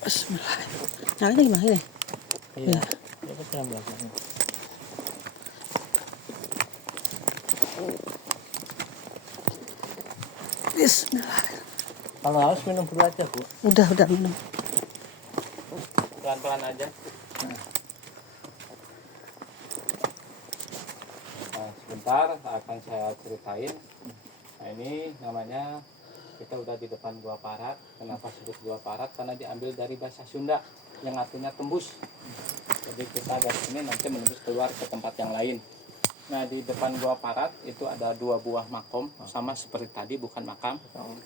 Bismillahirrahmanirrahim. Nyalainnya gimana ini? Iya. Coba saya belakang. Bismillahirrahmanirrahim. Kalau haus minum dulu aja, Bu. Udah minum. Pelan-pelan aja. Nah, sebentar akan saya ceritain. Nah, ini namanya kita udah di depan Gua Parat. Kenapa sebut Gua Parat? Karena diambil dari bahasa Sunda yang artinya tembus. Jadi kita dari sini nanti menembus keluar ke tempat yang lain. Nah, di depan Gua Parat itu ada 2 buah makom, sama seperti tadi, bukan makam.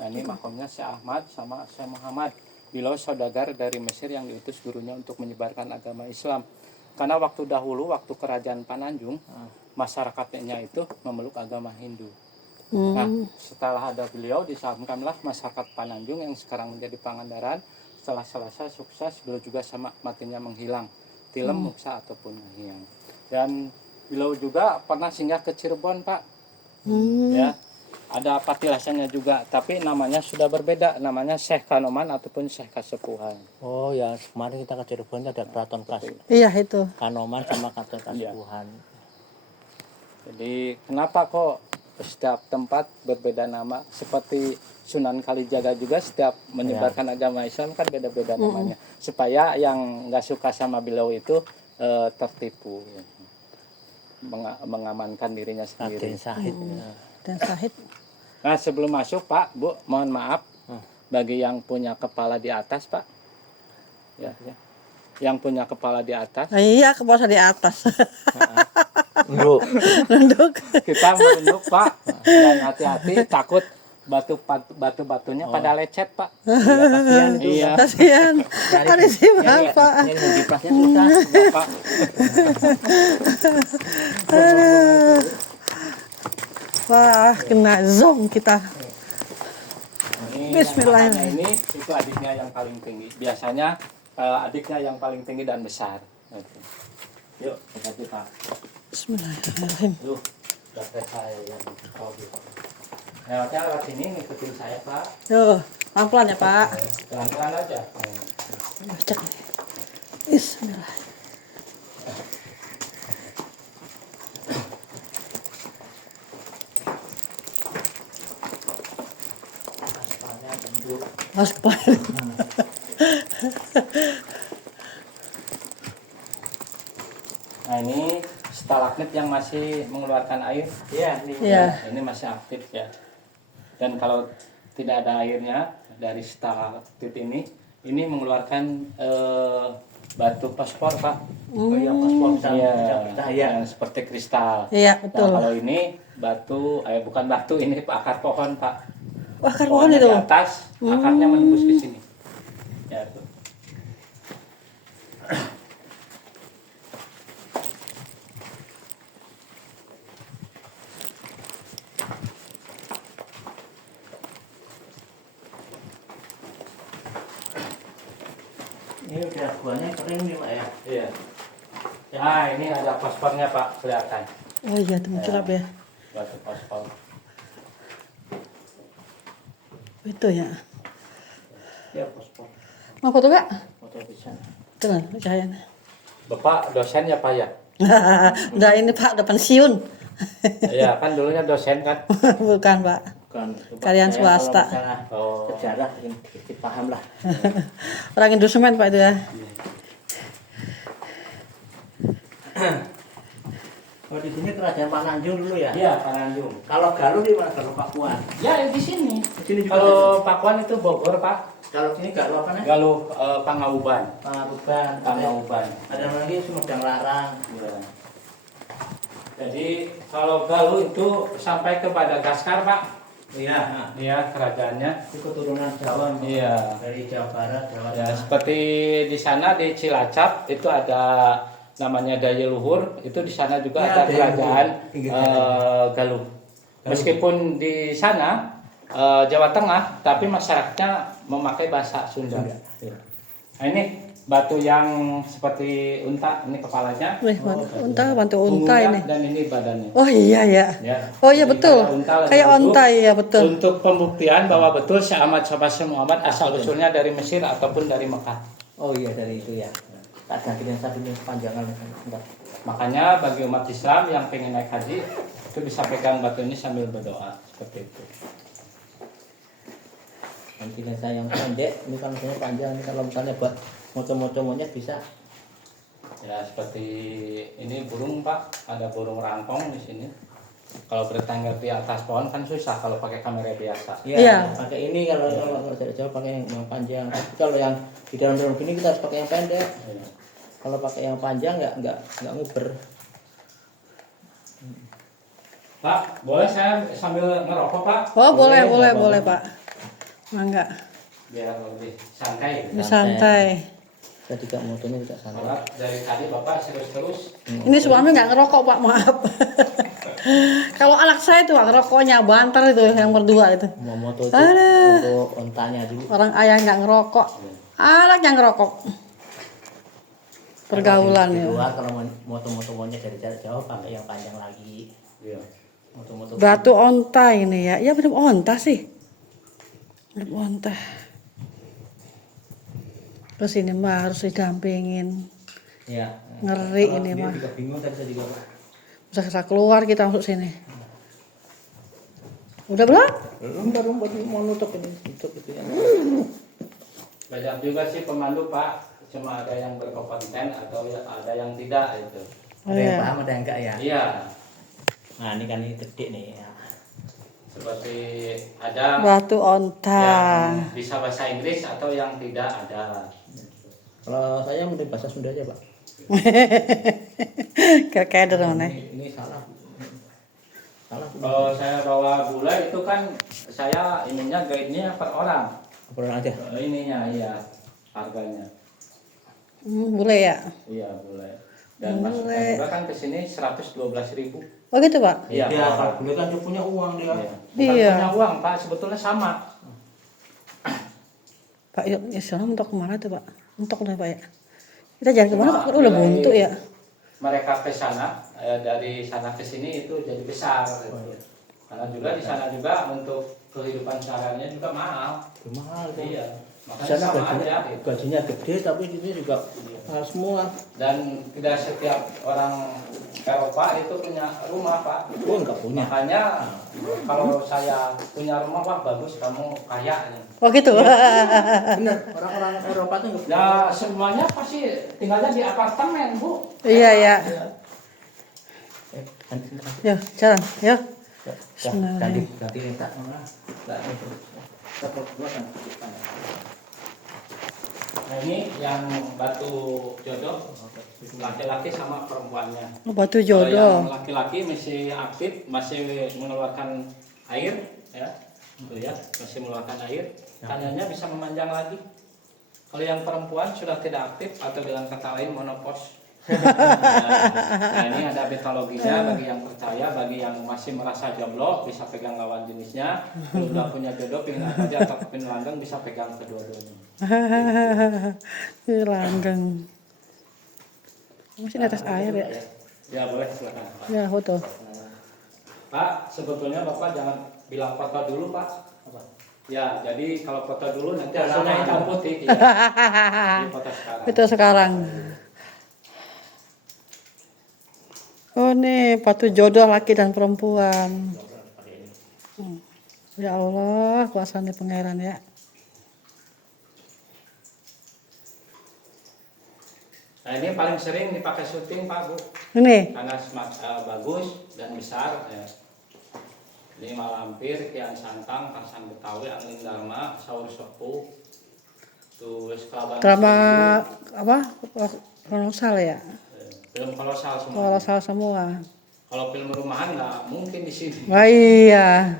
Nah, ini makomnya Syekh Ahmad sama Syekh Muhammad. Beliau saudagar dari Mesir yang diutus gurunya untuk menyebarkan agama Islam. Karena waktu dahulu, waktu kerajaan Pananjung, masyarakatnya itu memeluk agama Hindu. Nah, setelah ada beliau, disalamkanlah masyarakat Pananjung yang sekarang menjadi Pangandaran. Setelah selesai sukses, beliau juga sama matinya menghilang. Tilem, muksa ataupun menghilang. Dan beliau juga pernah singgah ke Cirebon, Pak. Ya, ada patilasannya juga, tapi namanya sudah berbeda. Namanya Syekh Kanoman ataupun Syekh Kasepuhan. Oh ya, kemarin kita ke Cirebon ada keraton Iya itu. Kanoman sama keraton Iya. Kasepuhan. Jadi kenapa kok setiap tempat berbeda nama? Seperti Sunan Kalijaga juga setiap menyebarkan agama Islam kan beda-beda namanya. Supaya yang nggak suka sama beliau itu tertipu. Ya. Mengamankan dirinya sendiri. Raden Sahid. Dan Sahid. Nah, sebelum masuk, Pak, Bu, mohon maaf bagi yang punya kepala di atas, Pak. Ya. Yang punya kepala di atas. Iya, kepala di atas. Nunduk. Nunduk. Kita menunduk, Pak. Dan hati-hati, takut batu-batunya pada lecet, Pak. Iya. Kasihan. Ada si Bapak. Ini diplasnya susah. Pak. Aduh. Wah, kena zong kita. Ini Bismillahirrahmanirrahim. Ini itu adiknya yang paling tinggi. Biasanya adiknya yang paling tinggi dan besar. Oke. Yuk, kasih Pak. Bismillahirrahmanirrahim. Yuk, dapat saya yang kau gitu. Lewatnya lewat sini, ngikutin saya, Pak. Tuh, pelan-pelan ya, Pak. Pelan-pelan aja. Cek. Bismillah. Mas kepala. Nah, ini stalagmit yang masih mengeluarkan air. Iya, ini. Iya. Ini masih aktif ya. Dan kalau tidak ada airnya dari stalaktit ini mengeluarkan batu fosfor, Pak. Oh iya, paspor bisa Iya, cahaya. yang seperti kristal. Iya, Nah, betul. kalau ini batu, bukan batu, ini akar pohon, Pak. Wah, kan pohon Pohonnya itu. di atas, akarnya menembus ke sini. Ya, tuh. Ini udah buahnya kering nih, Pak ya. Iya. Nah, ini ada fosfornya, Pak, kelihatan. Oh iya, teman curap ya. Batu fosfor. Itu ya. Iya, paspor. Mau foto gak? Foto bisa. Tuh, cahayanya. Bapak dosen ya, Pak ya? Udah ini Pak, udah pensiun. Iya, kan dulunya dosen kan. Bukan Pak. Bukan. Itu, Pak, Karyawan saya swasta. Kalau masalah Oh. sejarah sedikit paham lah. Orang Indosemen Pak itu ya. Oh, di sini kerajaan Pananjung dulu ya? Iya, Pananjung. Kalau Galuh di mana? Galuh Pakuan. Ya, di sini. Di sini juga. Kalau Pakuan itu Bogor, Pak. Kalau sini Galuh apa nih? Galuh Pangauban. Pangaruban. Pangauban. Ada lagi Sumedang Larang. Ya. Jadi kalau Galuh itu sampai ke Madagaskar, Pak. Iya. Nah, Iya, kerajaannya. itu keturunan Jawa. Iya. Dari Jawa Barat, Jawa Ya, Tengah. seperti di sana di Cilacap itu ada namanya Daya Luhur, itu di sana juga Ya, ada Daya kerajaan Luhur, pinggir jalan. Galuh. Meskipun di sana Jawa Tengah, tapi masyarakatnya memakai bahasa Sunda. Sunda. Ya. Nah, ini batu yang seperti unta, ini kepalanya. Wih, bantu unta Punggungnya ini. dan ini badannya. Oh iya ya. Ya. Oh iya Jadi betul. lagi Kayak duduk. onta ya betul. Untuk pembuktian bahwa betul Syekh Ahmad Syabasya Muhammad asal usulnya dari Mesir ataupun dari Mekah. Oh iya dari itu ya. Tak ganti yang satu ini panjangan enggak. Makanya bagi umat Islam yang pengen naik haji itu bisa pegang batu ini sambil berdoa seperti itu. Nanti saya yang pendek, ini kalau misalnya panjang, ini kalau misalnya buat moco-moco monyet bisa. Ya seperti ini burung Pak, ada burung rangkong di sini. Kalau bertengger di atas pohon kan susah kalau pakai kamera biasa. Iya. Iya. Pakai ini kalau jauh pakai yang panjang. Tapi kalau yang di dalam gini kita harus pakai yang pendek. Ya. Kalau pakai yang panjang nggak nguber. Pak, boleh saya sambil ngerokok Pak? Oh boleh Boleh, boleh boleh. Pak. Mangga. Biar lebih santai. Ini santai. Saya juga motonya tidak santai. Karena dari tadi Bapak terus. Ini suami nggak ngerokok Pak, maaf. Kalau anak saya tuh Pak, ngerokoknya banter itu yang berdua itu. Mau moto itu Aduh. untuk ontanya dulu. Orang ayah nggak ngerokok, anak yang ngerokok. Pergaulan Di ya. luar kalau moto-moto monyet dari jarak jauh pakai yang panjang lagi. Iya. Moto-moto. Batu onta ini ya, ya bener onta sih. Bener onta. Terus ini mah harus didampingin. Ya. Ngeri Kalau ini dia mah. juga bingung tadi saya juga. Bisa keluar kita masuk sini. Udah belum? Baru mau nutup ini, nutup itu ya. Banyak juga sih pemandu Pak, cuma ada yang berkompeten atau ada yang tidak itu. Oh, Ada yang iya. paham ada yang enggak ya? Iya, Nah ini kan ini gede nih ya. seperti ada Batu onta. yang bisa bahasa Inggris atau yang tidak ada. Kalau saya mending bahasa Sunda aja Pak. Kayak ada mana? Ini salah. Salah. Kalau saya bawa gula itu kan saya ininya guide-nya per orang. Apa aja? Ininya iya harganya. Boleh ya? Iya boleh. Dan masukan juga kan ke sini 112.000. Oh gitu Pak? Iya. Dia kalau boleh kan dia punya uang dia. Iya. Bukan Iya. punya uang Pak, sebetulnya sama. Pak, yuk, ya sana mentok kemana tuh Pak? Mentok lah Pak ya. Kita jangan kemana Pak, udah buntu ya. Mereka ke sana, dari sana ke sini itu jadi besar. Gitu. Karena juga di sana juga untuk kehidupan sehariannya juga mahal. Mahal kan? Iya. Di Makanya sana sama aja. Gitu. gajinya gede tapi di sini juga mahal semua. Dan tidak setiap orang Eropa itu punya rumah Pak. Oh enggak punya. Makanya kalau saya punya rumah Pak bagus kamu kaya. Oh gitu. Benar, orang-orang Eropa tuh enggak punya. Ya semuanya pasti tinggalnya di apartemen Bu. Iya ya. Ganti. Yo, jalan, yo. Ganti minta. Enggak itu. Tetap gua kan. Nah ini yang batu jodoh laki-laki sama perempuannya. Oh, batu Kalau yang jodoh. laki-laki masih aktif, masih mengeluarkan air, ya, tuh ya, masih mengeluarkan air. Tangannya bisa memanjang lagi. Kalau yang perempuan sudah tidak aktif atau dengan kata lain monopos. Nah ini ada mitologinya bagi yang percaya, bagi yang masih merasa jomblo bisa pegang lawan jenisnya. Kalau sudah punya jodoh, pengen aja atau pengen langgeng bisa pegang kedua-duanya. Langgeng. Masih di atas air ya. Ya boleh silakan Pak. Ya, foto. Pak, sebetulnya Bapak jangan bilang foto dulu Pak. Apa? Ya, jadi kalau foto dulu nanti Lama. hasilnya hitam putih. Ya. Ini foto sekarang. Itu sekarang. Oh nih, batu jodoh laki dan perempuan. Ya Allah, kuasanya pangeran ya. Nah ini paling sering dipakai syuting Pak Bu, Ini. karena bagus dan besar. Ya. Ini Malampir, Kian Santang, Karsan Betawi, Angling Dharma, Saur Sepuh, tulis Kelaban. Drama apa? Kolosal ya. Film kolosal semua. Kolosal semua. Kalau film rumahan nggak mungkin di sini. Wah iya.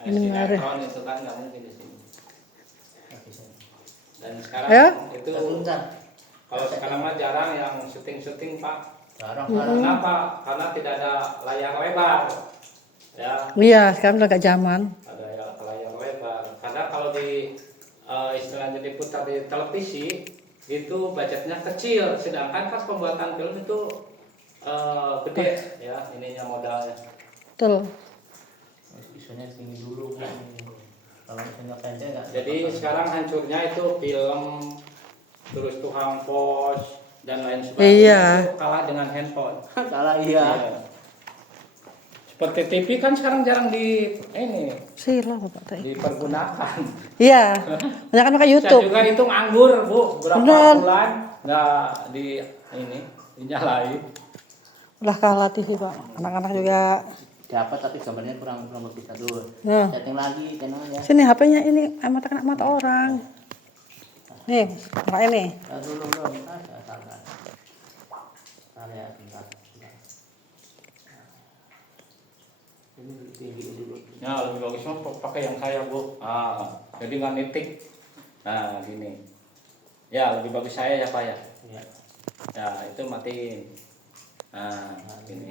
Ini Sinetron menarik. itu kan nggak mungkin di sini. Dan sekarang Ya? itu Sebentar. kalau sekarang mah jarang yang syuting Pak. Jarang. Kenapa? Karena tidak ada layar lebar. Ya, Iya, sekarang udah gak zaman. ada layar lebar. Karena kalau di istilahnya diputar di televisi itu budgetnya kecil, sedangkan pas pembuatan film itu gede ya ininya modalnya. Betul. Isunya tinggi dulu kan. Kalau misalnya pendek nggak. Jadi sekarang hancurnya itu film, terus tukang pos dan lain sebagainya Iya. itu kalah dengan handphone. Salah iya. Iya. Seperti TV kan sekarang jarang Sila Bapak teh. dipergunakan. Iya. Banyak kan pakai Saya YouTube. juga itu nganggur bu, berapa Bener. bulan nggak dinyalain. Udah kalah TV Pak. Anak-anak juga. Dapat tapi gambarnya kurang begitu dulu. Nah. Setting lagi channel ya. Sini HP-nya ini mata kena mata orang. Nih, pakai ini. Dulu belum. Salah. Salah ya bentar. Ini tinggi dulu. Ya lebih bagus mah pakai yang saya bu. Jadi nggak nitik. Nah gini. Ya lebih bagus saya ya pak ya. Iya. Ya itu matiin. Nah gini.